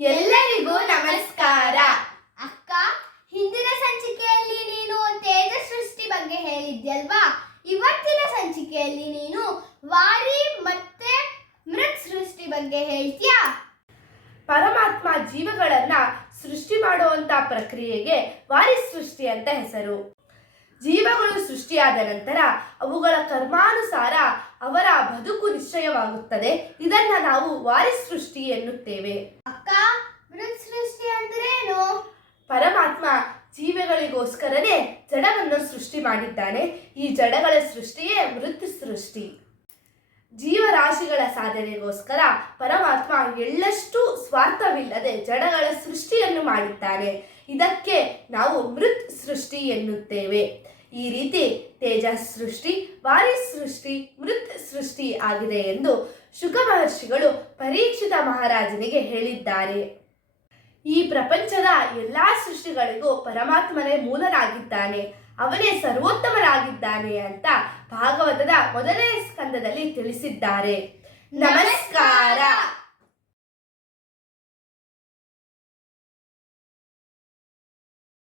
ಎಲ್ಲರಿಗೂ ನಮಸ್ಕಾರ. ಅಕ್ಕ ಹಿಂದಿನ ಸಂಚಿಕೆಯಲ್ಲಿ ನೀನು ತೇಜ ಸೃಷ್ಟಿ ಬಗ್ಗೆ ಹೇಳಿದ್ಯಲ್ವಾ? ಇವತ್ತಿನ ಸಂಚಿಕೆಯಲ್ಲಿ ನೀನು ವಾರಿ ಮತ್ತೆ ಮೃತ್ ಸೃಷ್ಟಿ ಬಗ್ಗೆ ಹೇಳ್ತೀಯಾ? ಪರಮಾತ್ಮ ಜೀವಗಳನ್ನ ಸೃಷ್ಟಿ ಮಾಡುವಂತ ಪ್ರಕ್ರಿಯೆಗೆ ವಾರಿ ಸೃಷ್ಟಿ ಅಂತ ಹೆಸರು. ಜೀವಗಳು ಸೃಷ್ಟಿಯಾದ ನಂತರ ಅವುಗಳ ಕರ್ಮಾನುಸಾರ ಅವರ ಬದುಕು ನಿಶ್ಚಯವಾಗುತ್ತದೆ. ಇದನ್ನ ನಾವು ವಾರಿ ಸೃಷ್ಟಿ ಎನ್ನುತ್ತೇವೆ ಅಕ್ಕ ಮೃತ್ ಸೃಷ್ಟಿ ಅಂದ್ರೇನು ಪರಮಾತ್ಮ ಜೀವಗಳಿಗೋಸ್ಕರನೇ ಜಡವನ್ನು ಸೃಷ್ಟಿ ಮಾಡಿದ್ದಾನೆ. ಈ ಜಡಗಳ ಸೃಷ್ಟಿಯೇ ಮೃತ್ ಸೃಷ್ಟಿ. ಜೀವರಾಶಿಗಳ ಸಾಧನೆಗೋಸ್ಕರ ಪರಮಾತ್ಮ ಎಳ್ಳಷ್ಟು ಸ್ವಾರ್ಥವಿಲ್ಲದೆ ಜಡಗಳ ಸೃಷ್ಟಿಯನ್ನು ಮಾಡಿದ್ದಾನೆ. ಇದಕ್ಕೆ ನಾವು ಮೃತ್ ಸೃಷ್ಟಿ ಎನ್ನುತ್ತೇವೆ. ಈ ರೀತಿ ತೇಜಸ್ ಸೃಷ್ಟಿ ವಾರಿ ಸೃಷ್ಟಿ, ಮೃತ್ ಸೃಷ್ಟಿ ಆಗಿದೆ ಎಂದು ಶುಕ ಮಹರ್ಷಿಗಳು ಪರೀಕ್ಷಿತ ಮಹಾರಾಜನಿಗೆ ಹೇಳಿದ್ದಾರೆ. ಈ ಪ್ರಪಂಚದ ಎಲ್ಲಾ ಸೃಷ್ಟಿಗಳಿಗೂ ಪರಮಾತ್ಮನೇ ಮೂಲನಾಗಿದ್ದಾನೆ. ಅವನೇ ಸರ್ವೋತ್ತಮರಾಗಿದ್ದಾನೆ ಅಂತ ಭಾಗವತದ ಮೊದಲನೇ ಸ್ಕಂದದಲ್ಲಿ ತಿಳಿಸಿದ್ದಾರೆ. ನಮಸ್ಕಾರ.